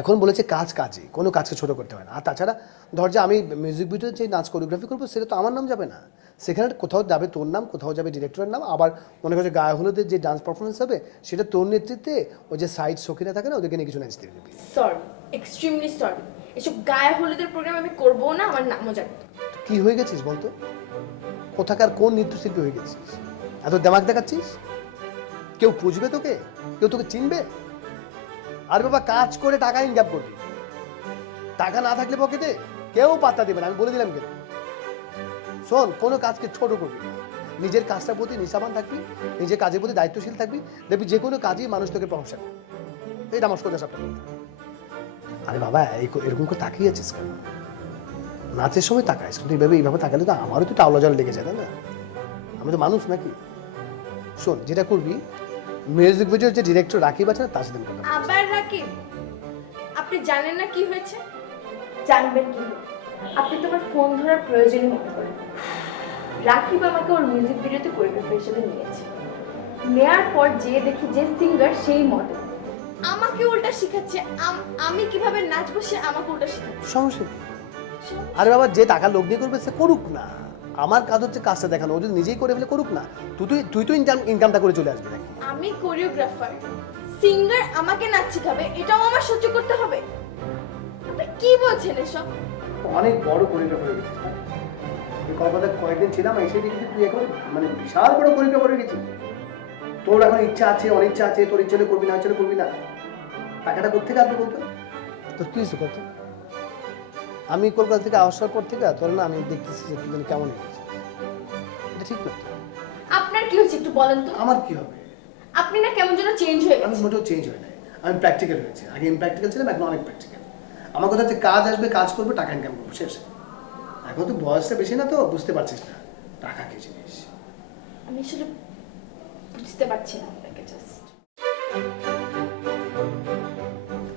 এখন বলেছে কাজই, কোনো কাজকে ছোট করতে হয় না। আর তাছাড়া ধর যে আমি মিউজিক ভিডিও যে নাচ কোরিওগ্রাফি করবো, সেটা তো আমার নাম যাবে না। সেখানে কোথাও যাবে তোর নাম, কোথাও যাবে ডিরেক্টরের নাম। আবার মনে করছে গায়ে হলুদের যে ডান্স পারফরমেন্স হবে, সেটা তোর নেতৃত্বে ওই যে সাইড সখীরা থাকে না, ওদেরকে নিয়ে কিছু নাচতে দিবি। Sorry, extremely sorry. এসব গায়ে হলুদের প্রোগ্রাম আমি করবো না, আমার নামও জানি। কি হয়ে গেছিস বলতো? কোথাকার কোন নৃত্যশিল্পী হয়ে গেছিস? এত দেমাক দেখাচ্ছিস? কেউ বুঝবে তোকে? কেউ তোকে চিনবে? আর বাবা, কাজ করে টাকা ইনকাম করবি। টাকা না থাকলে পকেটে কেউ পাত্তা দেবে না, আমি বলে দিলাম। কিন্তু শোন, কোনো কাজকে ছোট করবি না। নিজের কাজটার প্রতি নিষ্ঠাবান থাকবি, নিজের কাজের প্রতি দায়িত্বশীল থাকবি, দেখবি যে কোনো কাজই মানুষ তোকে প্রশংসা করবে। এইটা আমার সোজা সাপটা কথা। আরে বাবা, এরকম করে তাকিয়ে আছিস কেন? নাচের সময় তাকাইস, কিন্তু এইভাবে তাকালে তো আমারও তো টাওলা জল লেগে যায়, তাই না? আমি তো মানুষ নাকি? শোন, যেটা করবি, মিউজিক ভিডিওর যে ডিরেক্টর রাকিব আছে না, তার সাথে কথা বল। আবার রাকিব? আপনি জানেন না কি হয়েছে? জানবেন কি? আপনি তো আমার ফোন ধরার প্রয়োজনই মনে করেন। রাকিব আমাকে ওর মিউজিক ভিডিওতে কোরিওগ্রাফার হিসেবে নিয়েছে। নেয়ার পর যে দেখি যে সিঙ্গার সেই মডেল আমাকে উল্টা শিখাচ্ছে। আমি কিভাবে নাচবো সে আমাকে উল্টা শিখাচ্ছে। সমস্যা কি? আরে বাবা, যে টাকা লোক দিয়ে করবে সে করুক না। আমার কাজ হচ্ছে কাজটা দেখানো। ও যদি নিজেই করে ফেলে করুক না। তুই তো ইনকামটা করে চলে আসবি নাকি? আমি কোরিওগ্রাফার, সিঙ্গার আমাকে নাচ শিখাবে, এটাও আমার সহ্য করতে হবে? আপনি কি বলছেন এসব? অনেক বড় কোরিওগ্রাফার হয়ে গেছিস। কলকাতায় কয়েকদিন ছিলাম, এসে দেখি তুই এখন মানে বিশাল বড় কোরিওগ্রাফার হয়ে গেছিস। তোর এখন ইচ্ছা আছে, অনিচ্ছা আছে, তোর ইচ্ছা হলে করবি না, ইচ্ছা হলে করবি না। টাকাটা কোথেকে আসবে বলতো? তোর কি হয়েছে কত? আমি কলকাতা থেকে আসার পর থেকে তোর না, আমি দেখতেছি যে তুই কেমন হয়ে গেছিস। এটা ঠিক না। আপনার কি হয়েছে একটু বলেন তো? আমার কি হবে? আপনি না কেমন যেন চেঞ্জ হয়ে আমি গেছেন। মোটেও চেঞ্জ হয় নাই। আমি প্র্যাকটিক্যাল হয়েছি। আগে ইমপ্র্যাকটিক্যাল ছিলাম, এখন অনেক প্র্যাকটিক্যাল। আমার কথা হচ্ছে কাজ আসবে, কাজ করবো, টাকা ইনকাম করবো, শেষ। এখন তো বয়সটা বেশি না, তো বুঝতে পারছিস না টাকা কি জিনিস। আমি আসলে বুঝতে পারছি না আপনাকে জাস্ট।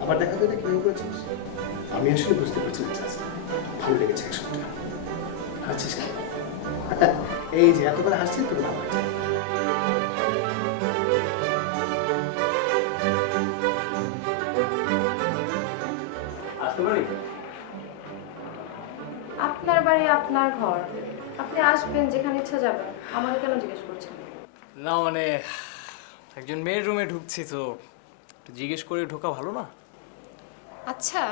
আবার দেখা তো কিভাবে করেছিস? আমি আসলে বুঝতে পারছি না। ভালো লেগেছে এক সপ্তাহ। হাসছিস কেন? এই যে এত করে হাসছিস, তোকে ভালো লাগছে। আপনার বাড়ি আপনার ঘর, আপনি আসবেন যেখানে ইচ্ছা যাবেন, আমাকে কেন জিজ্ঞেস করছেন? না মানে একজন মেয়ের রুমে ঢুকছি তো একটু জিজ্ঞেস করে ঢোকা ভালো না? আচ্ছা,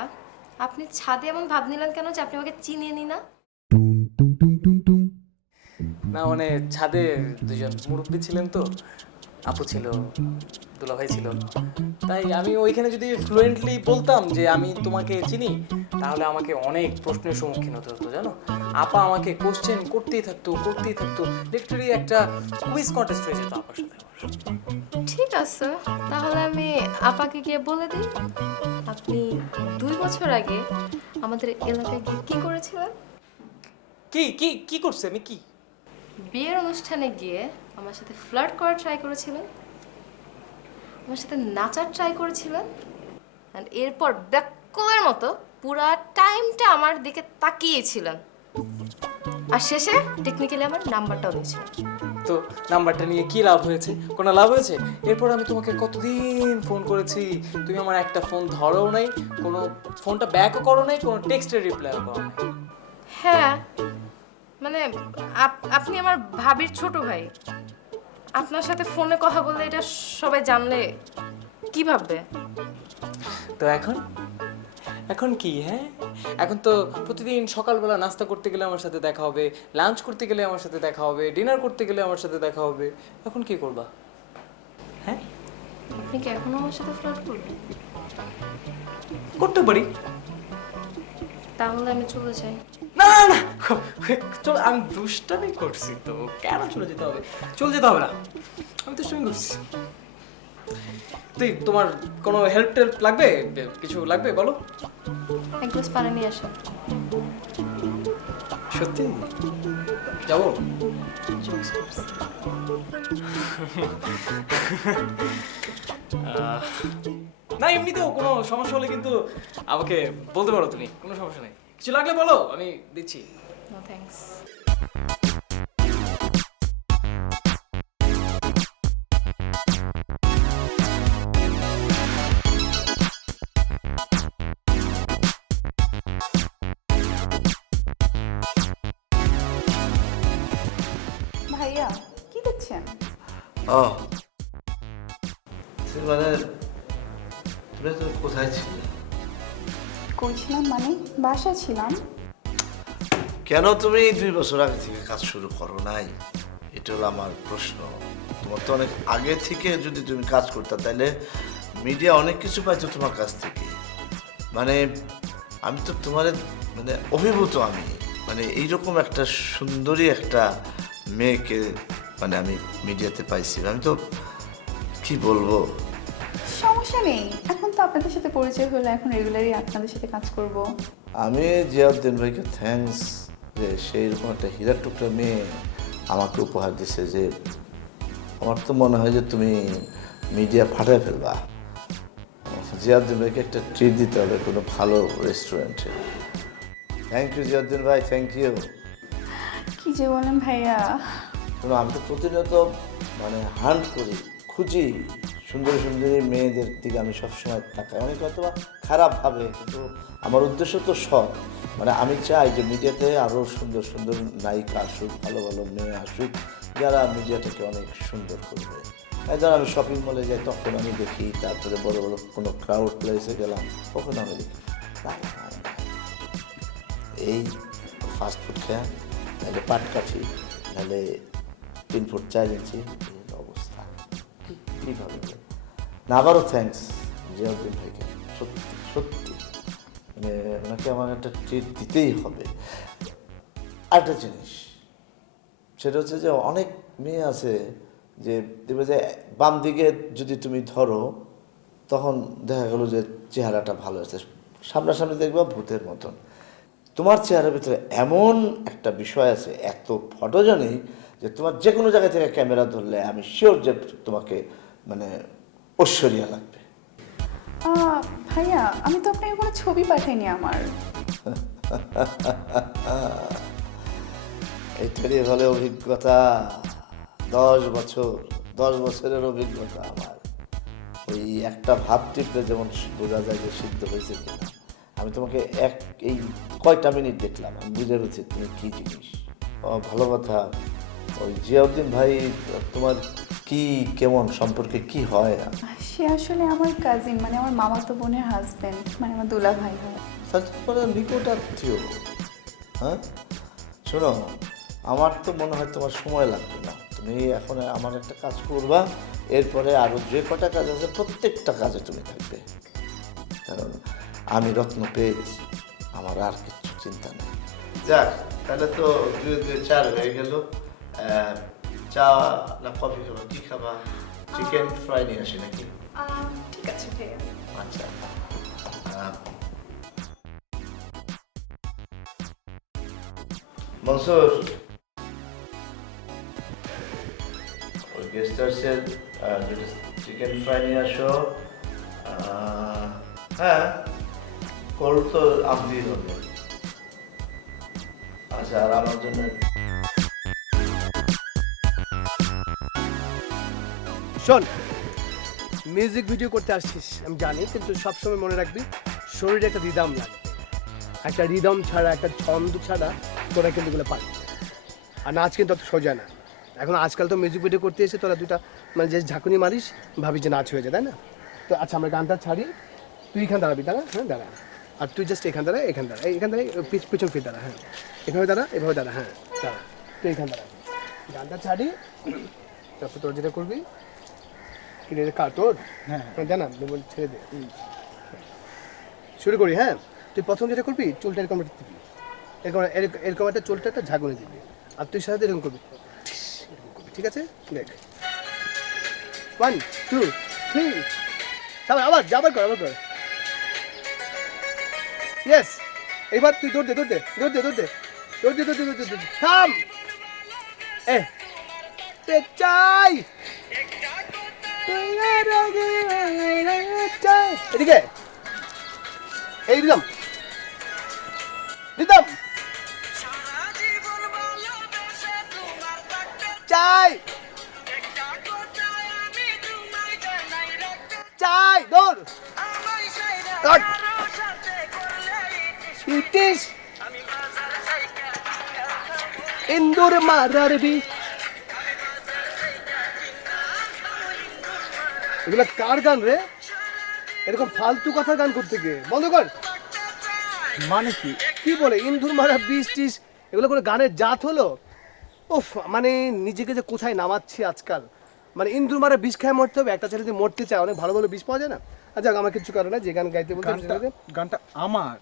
আপনি ছাদে এমন ভাব নিলেন কেন যে আপনি আমাকে চিনেনি না? না মানে ছাদে দুজন মুরব্বী ছিলেন তো, আপু ছিল, দুলাভাই ছিল, তাই আমি ওইখানে যদি ফ্লুয়েন্টলি বলতাম যে আমি তোমাকে চিনি তাহলে আমাকে অনেক প্রশ্নের সম্মুখীন হতে হতো জানো। আপা আমাকে কোশ্চেন করতেই থাকতো লিটারালি একটা কুইজ কন্টেস্ট হয়ে যেত আপার সাথে আমার। ঠিক আছে, তাহলে আমি আপাকে গিয়ে বলে দিই আপনি 2 বছর আগে আমাদের এলাকায় গিয়ে কি করেছিলেন? কি কি কি করছে আমি কি? বিয়ের অনুষ্ঠানে গিয়ে আমার সাথে ফ্লার্ট করার ট্রাই করেছিলেন, আমার সাথে নাচার ট্রাই করেছিলেন, অ্যান্ড এরপর ব্যাককলের মতো পুরা টাইমটা আমার দিকে তাকিয়েছিলেন, আর শেষে টেকনিক্যালি আমার নাম্বারটাও দিয়েছিলেন। তো নাম্বারটা নিয়ে কি লাভ হয়েছে? কোনো লাভ হয়েছে? এরপর আমি তোমাকে কতদিন ফোন করেছি, তুমি আমার একটা ফোন ধরো নাই, কোনো ফোনটা ব্যাকও করো নাই, কোনো টেক্সটের রিপ্লাইও করো নাই। হ্যাঁ, মানে আপনি আমার ভাবির ছোট ভাই, আপনার সাথে ফোনে কথা বললে এটা সবাই জানলে কি ভাববে? তো এখন কি? হ্যাঁ, এখন তো প্রতিদিন সকালবেলা নাস্তা করতে গেলে আমার সাথে দেখা হবে, লাঞ্চ করতে গেলে আমার সাথে দেখা হবে, ডিনার করতে গেলে আমার সাথে দেখা হবে। এখন কি করবা? হ্যাঁ, আপনি কি এখনো আমার সাথে ফ্লার্ট করবেন? করতে পারি। তাহলে আমি চলে যাই। না না না, চল, আমি দুষ্টামি করছি তো, কেন চলে যেতে হবে? চলে যেতে হবে না, আমি দুষ্টামি করছি। তুই তোমার কোনো হেল্প টেল্প লাগবে? কিছু লাগবে বলো। এক গ্লাস পানি নিয়ে আসো। সত্যি যাবো? না এমনিতেও কোনো সমস্যা হলে কিন্তু আমাকে বলতে পারো তুমি, কোনো সমস্যা নেই। কিছু লাগলে বলো, আমি দিচ্ছি। No thanks. ভাইয়া কি দেখছেন? ও মানে তুমি তো কোথায় ছিলে? কইছিলাম মানে বাসায় ছিলাম। কেন তুমি 2 বছর আগে থেকে কাজ শুরু করো নাই? এটা হলো আমার প্রশ্ন। তোমার তো অনেক আগে থেকে যদি তুমি কাজ করতে তাহলে মিডিয়া অনেক কিছু পাইতো তোমার কাছ থেকে। মানে আমি তো তোমার মানে অভিভূত, আমি মানে এইরকম একটা সুন্দরী একটা মেয়েকে মানে আমি মিডিয়াতে পাইছি, আমি তো কি বলবো। সমস্যা নেই, এখন তো আপনাদের সাথে পরিচয় হলো, এখন রেগুলারই আপনাদের সাথে কাজ করব। আমি জিয়াউদ্দিন ভাইকে থ্যাঙ্কস যে সেই রকম একটা হীরার টুকরা মেয়ে আমাকে উপহার দিছে, যে আমার তো মনে হয় যে তুমি মিডিয়া ফাটায় ফেলবা। জিয়াউদ্দিন ভাইকে একটা ট্রিট দিতে হবে কোনো ভালো রেস্টুরেন্টে। থ্যাংক ইউ জিয়াউদ্দিন ভাই, থ্যাংক ইউ। কি যে বলেন ভাইয়া। শোনো, আমি তো প্রতিনিয়ত মানে হান্ট করি, খুঁজি সুন্দরী সুন্দরী মেয়েদের দিকে, আমি সবসময় তাকাই। অনেক হয়তো খারাপ ভাবে, কিন্তু আমার উদ্দেশ্য তো সৎ। মানে আমি চাই যে মিডিয়াতে আরও সুন্দর সুন্দর নায়িকা আসুক, ভালো ভালো মেয়ে আসুক, যারা মিডিয়াটাকে অনেক সুন্দর করবে। তাই ধর আমি শপিং মলে যাই, তখন আমি দেখি, তারপরে বড় বড় কোনো ক্রাউড প্লেসে গেলাম, তখন আমি দেখি এই ফাস্টফুড খেয়া, নাহলে পাটকাঠি, নাহলে 3 ফুট 4 ইঞ্চি অবস্থা। কীভাবে না, আবারও থ্যাঙ্কস জিয়াউদ্দিন ভাইকে, সত্যি সত্যি মানে ওনাকে আমার একটা ট্রিট দিতেই হবে। আরেকটা জিনিস সেটা হচ্ছে যে অনেক মেয়ে আছে যে দেখবে যে বাম দিকে যদি তুমি ধরো তখন দেখা গেলো যে চেহারাটা ভালো আছে, সামনাসামনি দেখবা ভূতের মতন। তোমার চেহারার ভিতরে এমন একটা বিষয় আছে, এত ফটোজেনিক, যে তোমার যে কোনো জায়গা থেকে ক্যামেরা ধরলে আমি শিওর যে তোমাকে মানে ঐশ্বরিয়া লাগবে। ভাইয়া আমি তো আপনাকে কোনো ছবি পাঠাইনি আমার। এইটারই হলে অভিজ্ঞতা। 10 বছরের অভিজ্ঞতা আমার। ওই একটা ভাব টিপলে যেমন বোঝা যায় যে সিদ্ধ হয়েছে কিনা। আমি আমি তোমাকে এই কয়টা মিনিট দেখলাম, আমি বুঝে গেছি তুমি কি জিনিস। ও ভালো কথা। ওই জিয়াউদ্দিন ভাই তোমার কি কেমন সম্পর্কে কি হয়? সে আসলে আমার কাজিন, মানে আমার মামাতো বোনের হাজবেন্ড, মানে আমার দুলা ভাই হয়। নিকট আত্মীয়। হ্যাঁ শোনো, আমার তো মনে হয় তোমার সময় লাগবে না। তুমি এখন আমার একটা কাজ করবা, এরপরে আরও যে কটা কাজ আছে প্রত্যেকটা কাজে তুমি থাকবে, কারণ আমি রত্ন পেয়ে গেছি, আমার আর কিছু চিন্তা নেই। যাক, তাহলে তো 2-2-4 হয়ে গেল। চা না কফি খাবা? কি খাবা? চিকেন ফ্রাই নিয়ে আসি নাকি? ঠিক আছে ভাইয়া। আচ্ছা। মনসুর, ওই গেস্ট হাউসের চিকেন ফ্রাই নিয়ে আসো। হ্যাঁ, কল তো আপনি হবে। আচ্ছা, আর আমার জন্য শোন, মিউজিক ভিডিও করতে আসছিস আমি জানি, কিন্তু সবসময় মনে রাখবি শরীরে একটা রিদম লাগবে। একটা রিদম ছাড়া, একটা ছন্দ ছাড়া তোরা কিন্তু এগুলো পারবি না। আর নাচ কিন্তু অত সোজা না। এখন আজকাল তো মিউজিক ভিডিও করতে এসে তোরা দুটা মানে যে ঝাঁকুনি মারিস ভাবি যে নাচ হয়ে যায়, তাই না? তো আচ্ছা, আমরা গানটা ছাড়ি, তুই এখান দাঁড়াবি, দাঁড়া, হ্যাঁ দাঁড়া। আর তুই জাস্ট এখান দাঁড়া, এখান দাঁড়া, এইখান দাঁড়া, পিছন ফির দাঁড়া, হ্যাঁ এভাবে দাঁড়া, এভাবে দাঁড়া, হ্যাঁ দাঁড়া, তুই এখান দাঁড়া। গানটা ছাড়ি, তারপর তোর যেটা করবি কি রে তোর, হ্যাঁ জানা ছেড়ে দে। শুরু করি, হ্যাঁ। তুই প্রথম যেটা করবি, চুলটা এরকম একটা দিবি, এরকম একটা চুলটা একটা ঝাঁকুনি দিবি, আর তুই সাথে এরকম করবি, ঠিক আছে? দেখ, 1 2 3, আবার আবার কর, আবার কর। ইয়েস, এইবার তুই দৌড় দে, দৌড় দে, দৌড় দে, দৌড় দে, দৌড় দে, দৌড় দে, দৌড় দে, থাম। চাই এদিকে, এই রিদম রিদম চাই চাই, দৌড় ইটিস ইন্দুর মারার বি। এগুলা কার গান রে? এরকম ফালতু কথা গান করতে গিয়ে বন্ধ কর। মানে কি বলে ইন্দুর মারা বিষ টিস, এগুলো করে গানের জাত হলো? ওফ, মানে নিজেকে যে কোথায় নামাচ্ছি আজকাল। মানে ইন্দুর মারা বিষ খায় মরতে হবে? একটা ছেলে যদি মরতে চায়, অনেক ভালো ভালো বিষ পাওয়া যায় না। আচ্ছা, আমার কিছু কারণ না, যে গান গাইতে বলতে। গানটা আমার,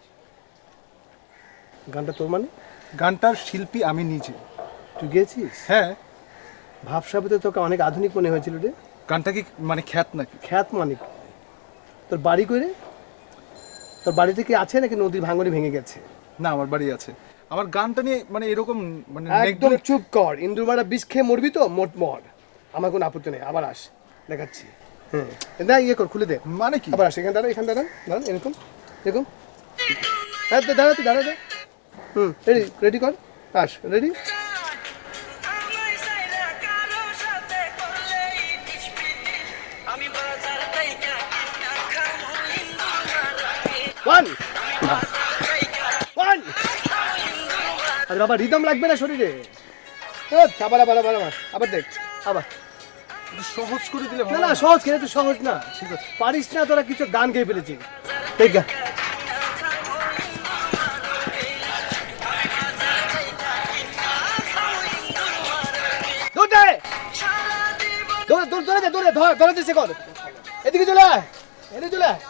গানটা তোর মানে? গানটার শিল্পী আমি নিজে। তুই গেছিস? হ্যাঁ। ভাবসাবে তো তোকে অনেক আধুনিক মনে হয়েছিল রে। গানটা কি মানে খ্যাত নাকি? খ্যাত মানে তোর বাড়ি কই? তোর বাড়িতে কি আছে নাকি নদীর ভাঙনে ভেঙে গেছে? না, আমার বাড়ি আছে। আমার গানটা নিয়ে মানে এরকম মানে একদম চুপ কর। ইন্দুরমারা বিষ খেয়ে মরবি তো মর, আমার কোনো আপত্তি নেই। আবার আস, দেখাচ্ছি। হুম, না ইয়ে কর, খুলে দে। মানে কি? আবার আস, এখানে দাঁড়া, এখানে দাঁড়ান, দাঁড়ান, এরকম এরকম। হ্যাঁ দাঁড়া, তুই দাঁড়া, হুম, রেডি, রেডি কর, আস, রেডি। One one. আরে বাবা, রিদম লাগবে না শরীরে। আবার আবার আবার আবার আবার দেখ, আবার সহজ করে দিলে না, না সহজ কেন? তুই সহজ না, ঠিক আছে পারিস না, তোরা কিছু গান গেয়ে ফেলেছিস। ঠিক আছে, ধরে দিচ্ছে কর, এদিকে চলে আয়, এদিকে চলে আয়।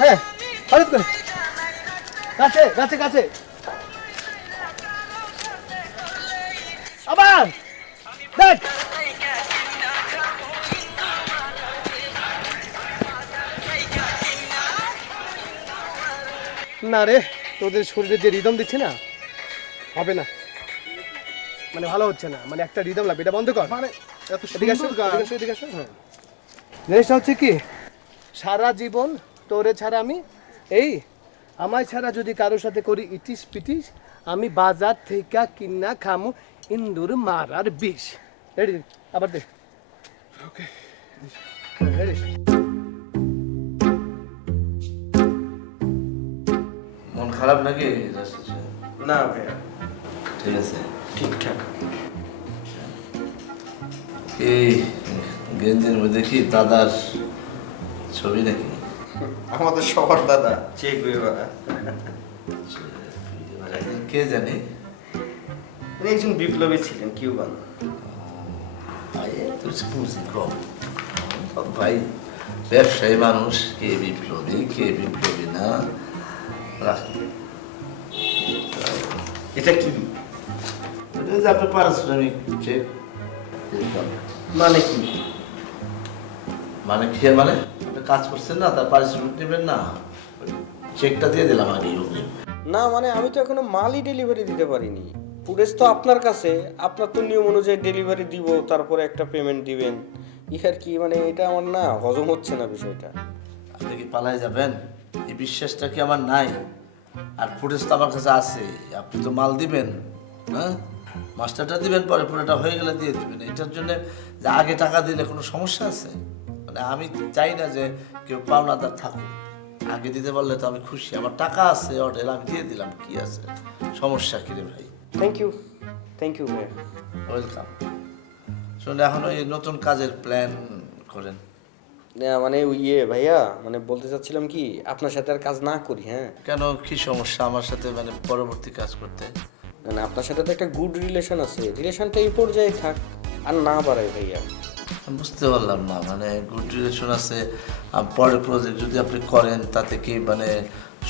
হ্যাঁ, হঠাৎ করে কাছে কাছে কাছে, আবার দেখ। না রে, তোদের শরীরে যে রিদম দিচ্ছে না, হবে না, মানে ভালো হচ্ছে না, মানে একটা রিদম লাগবে। এটা বন্ধ কর। মানে এত সুন্দর গান। এদিকে আসো। হ্যাঁ, জিনিসটা হচ্ছে কি, সারা জীবন তোরে ছাড়া আমি, এই আমায় ছাড়া যদি কারোর সাথে করি ইটিস পিটিস, আমি বাজার থেকে কিনা খামু ইন্দুর মারার বিষ। রেডি? আবার দে। ওকে, রেডি। খারাপ নাকি? না ভাইয়া, ঠিক আছে, ঠিকঠাক। এই গেঞ্জির মধ্যে কি দাদার ছবি নাকি? আমাদের সবার দাদা চে গুয়েভারা। কে জানে, উনি একজন বিপ্লবী ছিলেন, কিউবান। ভাই ব্যবসায়ী মানুষ, কে বিপ্লবী কে বিপ্লবী না। এটা কি? আপনার পারিশ্রমিক চেক। মানে কি? মানে কি? মানে আপনি কাজ করছেন না, তার পারিশ্রমিক নেবেন না, চেকটা দিয়ে দিলাম আগে। না মানে আমি তো এখনো মালই ডেলিভারি দিতে পারিনি। ফুটেজ তো আপনার কাছে, আপনার তো নিয়ম অনুযায়ী ডেলিভারি দিব, তারপরে একটা পেমেন্ট দিবেন। আর কি মানে এটা আমার না হজম হচ্ছে না বিষয়টা। আপনি কি পালায় যাবেন? এই বিশ্বাসটা কি আমার নাই? আর ফুটেজ তো আমার কাছে আছে, আপনি তো মাল দিবেন, হ্যাঁ মাস্টারটা দিবেন, পরে পুরোটা হয়ে গেলে দিয়ে দিবেন। এটার জন্য যে আগে টাকা দিলে কোনো সমস্যা আছে? মানে আমি চাই না যে কেউ পাওনাদার থাকুক, আগে দিতে পারলে তো আমি খুশি। আমার টাকা আছে, অর্ডার আমি দিয়ে দিলাম, কি আছে সমস্যা? কি রে ভাই? থ্যাংক ইউ ভাই। ওয়েলকাম। শুনে এখন ওই নতুন কাজের প্ল্যান করেন। না মানে ভাইয়া মানে বলতে চাচ্ছিলাম কি, আপনার সাথে আর কাজ না করি। হ্যাঁ কেন, কি সমস্যা আমার সাথে মানে পরবর্তী কাজ করতে? না আপনার সাথে তো একটা গুড রিলেশন আছে, রিলেশনটা এই পর্যায়ে থাক, আর না বাড়াই ভাইয়া। বুঝতে পারলাম না, মানে গুড রিলেশন আছে, পরের প্রজেক্ট যদি আপনি করেন তাতে কি মানে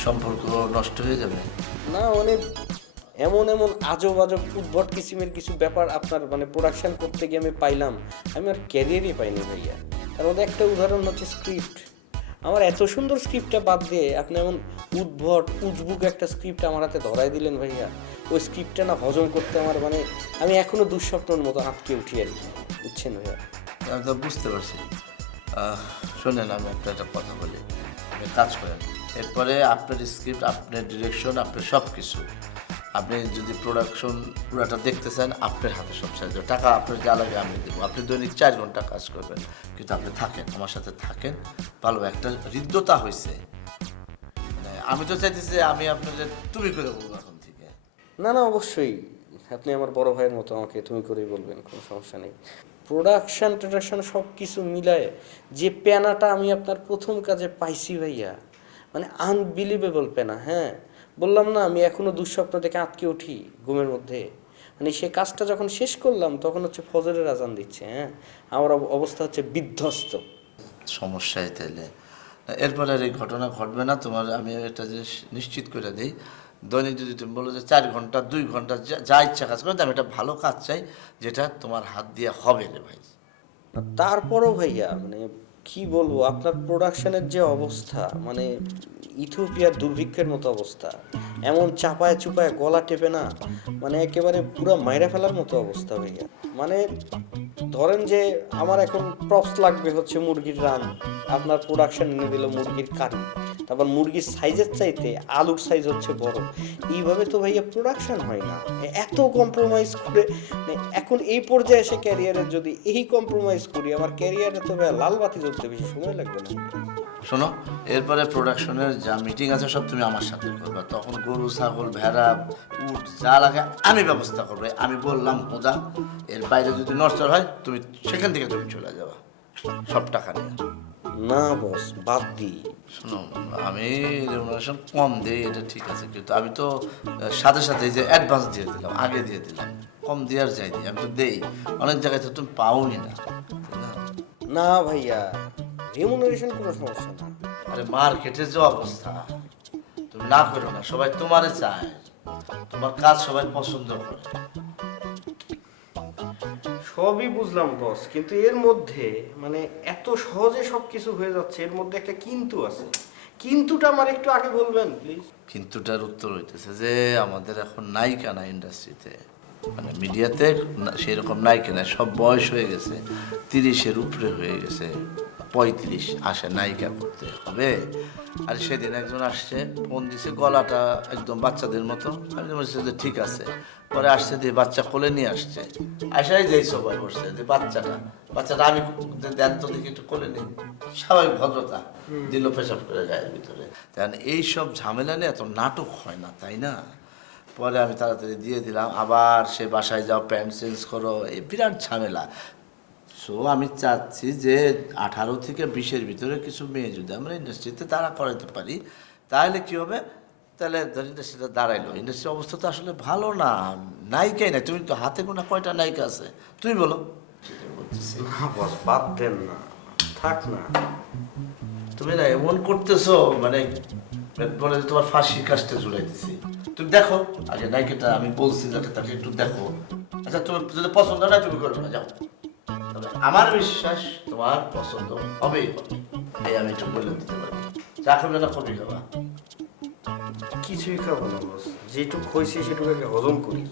সম্পর্ক নষ্ট হয়ে যাবে? না মানে এমন আজব উদ্ভট কিসিমের কিছু ব্যাপার আপনার মানে প্রোডাকশন করতে গিয়ে আমি পাইলাম, আমি আর ক্যারিয়ারই পাইনি ভাইয়া। তার মধ্যে একটা উদাহরণ হচ্ছে স্ক্রিপ্ট। আমার এত সুন্দর স্ক্রিপ্টটা বাদ দিয়ে আপনি এমন উদ্ভট উজবুক একটা স্ক্রিপ্ট আমার হাতে ধরাই দিলেন ভাইয়া। ওই স্ক্রিপ্টটা না হজম করতে আমার মানে আমি এখনো দুঃস্বপ্নের মতো আটকে উঠি আর কি, বুঝছেন ভাইয়া? আমি তো বুঝতে পারছি। শোনেন, আমি একটা কথা বলি, আপনি কাজ করেন, এরপরে আপনার স্ক্রিপ্ট, আপনার ডিরেকশন, আপনার সব কিছু, আপনি যদি প্রোডাকশন পুরাটা দেখতে চান, আপনার হাতে সব সাহায্য, টাকা আপনার যা লাগে আমি দেবো। আপনি দৈনিক 4 ঘন্টা কাজ করবেন, কিন্তু আপনি থাকেন, আমার সাথে থাকেন। ভালো একটা হৃদ্যতা হয়েছে, মানে আমি তো চাইতেছি যে আমি আপনাদের তুমি করে বলবো এখন থেকে। না অবশ্যই, আপনি আমার বড় ভাইয়ের মতো, আমাকে তুমি করেই বলবেন, কোনো সমস্যা নেই। প্রোডাকশন সব কিছু মিলায় যে পেনাটা আমি আপনার প্রথম কাজে পাইছি ভাইয়া, মানে আনবিলিভেবল পেনা। হ্যাঁ বললাম না, আমি এখনো দুঃস্বপ্ন থেকে আটকে উঠি ঘুমের মধ্যে। মানে সে কাজটা যখন শেষ করলাম তখন হচ্ছে ফজরের আজান দিচ্ছে। হ্যাঁ আমার অবস্থা হচ্ছে বিধ্বস্ত। সমস্যায় তাইলে এরপরে আর এই ঘটনা ঘটবে না তোমার, আমি একটা জিনিস নিশ্চিত করে দিই। দৈনিক যদি তুমি বলো যে 4 ঘন্টা 2 ঘন্টা যা ইচ্ছা কাজ করো, আমি একটা ভালো কাজ চাই যেটা তোমার হাত দিয়ে হবে রে ভাই। তারপরও ভাইয়া মানে কি বলবো, আপনার প্রোডাকশনের যে অবস্থা, মানে ইথিওপিয়ার দুর্ভিক্ষের মতো অবস্থা, এমন চাপায় চুপায় গলা টেপে না, মানে একেবারে পুরো মাইরা ফেলার মতো অবস্থা ভাইয়া। মানে ধরেন যে আমার এখন প্রপস লাগবে হচ্ছে মুরগির রান, আপনার প্রোডাকশন এনে দিল মুরগির কারি, তারপর মুরগির সাইজের চাইতে আলুর সাইজ হচ্ছে বড়। এইভাবে তো ভাইয়া প্রোডাকশন হয় না, এত কম্প্রোমাইজ করে। এখন এই পর্যায়ে এসে ক্যারিয়ারের যদি এই কম্প্রোমাইজ করি, আমার ক্যারিয়ারে তো ভাইয়া লাল বাতি জ্বলতে বেশি সময় লাগবে না। শোনো, এরপরে প্রোডাকশনের যা মিটিং আছে সব তুমি আমার সাথে করবে। তখন গরু ছাগল ভেড়া উট যা লাগে আমি ব্যবস্থা করবো। আমি বললাম খোঁজা, এর বাইরে যদি নষ্ট হয় তুমি সেখান থেকে তুমি চলে যাবা সব টাকা নিয়ে। না বস, বাদ দিই। শোনো, আমি রেমুনারেশন কম দিই, এটা ঠিক আছে, কিন্তু আমি তো সাথে সাথে যে অ্যাডভান্স দিয়ে দিলাম, আগে দিয়ে দিলাম, কম দেওয়ার যাই দিই, আমি তো দেই। অনেক জায়গায় তো তুমি পাওই না। না ভাইয়া, রেমুনারেশন কোনো সমস্যা না। আরে মার্কেটের যে অবস্থা, তুমি না করো না, সবাই তোমারে চায়, তোমার কাজ সবাই পছন্দ করে। সবই বুঝলাম বস, কিন্তু এর মধ্যে মানে এত সহজে সবকিছু হয়ে যাচ্ছে, এর মধ্যে একটা কিন্তু আছে। কিন্তুটা আমার একটু আগে বলবেন প্লিজ। কিন্তুটার উত্তর হইতেছে যে আমাদের এখন নায়িকা না ইন্ডাস্ট্রিতে, মানে মিডিয়াতে সেই রকম নায়িকা নাই, সব বয়স হয়ে গেছে, 30-এর উপরে হয়ে গেছে, 35 আসে নায়িকা করতে হবে। আর সেদিন একজন আসছে, ফোন দিছে, গলাটা একদম বাচ্চাদের মতো। আমি বলছি যে ঠিক আছে। পরে আসছে দিয়ে বাচ্চা কোলে নিয়ে আসছে, আসাই যেই সবাই বসছে যে বাচ্চাটা আমি দেন তো দেখি একটু কোলে নিই, স্বাভাবিক ভদ্রতা দিল, পেশাব করে গায়ের ভিতরে। কারণ এইসব ঝামেলা নিয়ে এত নাটক হয় না, তাই না? পরে আমি তাড়াতাড়ি দিয়ে দিলাম, আবার সে বাসায় যাও, প্যান্ট চেঞ্জ করো, এই বিরাট ঝামেলা। সো আমি চাচ্ছি যে 18 থেকে 20-এর ভিতরে কিছু মেয়ে যদি আমরা ইন্ডাস্ট্রিতে দাঁড়া করাতে পারি, তাহলে কি হবে? তাহলে ধর ইন্ডাস্ট্রিটা দাঁড়াইলো, ইন্ডাস্ট্রির অবস্থা তো আসলে ভালো না, নায়িকাই না। তুমি তো হাতে গোনা কয়টা নায়িকা আছে তুমি বলো? না বস, বাদ দেন না, থাক না। তুমি না এমন করতেছো মানে বলে যে তোমার ফাঁসির কাজটা জুড়াই দিছি। তুমি দেখো আগে নায়িকাটা, আমি বলছি যাকে তাকে একটু দেখো। আচ্ছা তুমি যদি পছন্দ না তুমি করবে না, যাও। তবে আমার বিশ্বাস তোমার পছন্দ হবেই হবে, এই আমি একটু বলে দিতে পারি। চা খাবে না কফি খাবা? কিছুই খাবো না বস, যেটুকু হয়েছে সেটুকু হজম করি।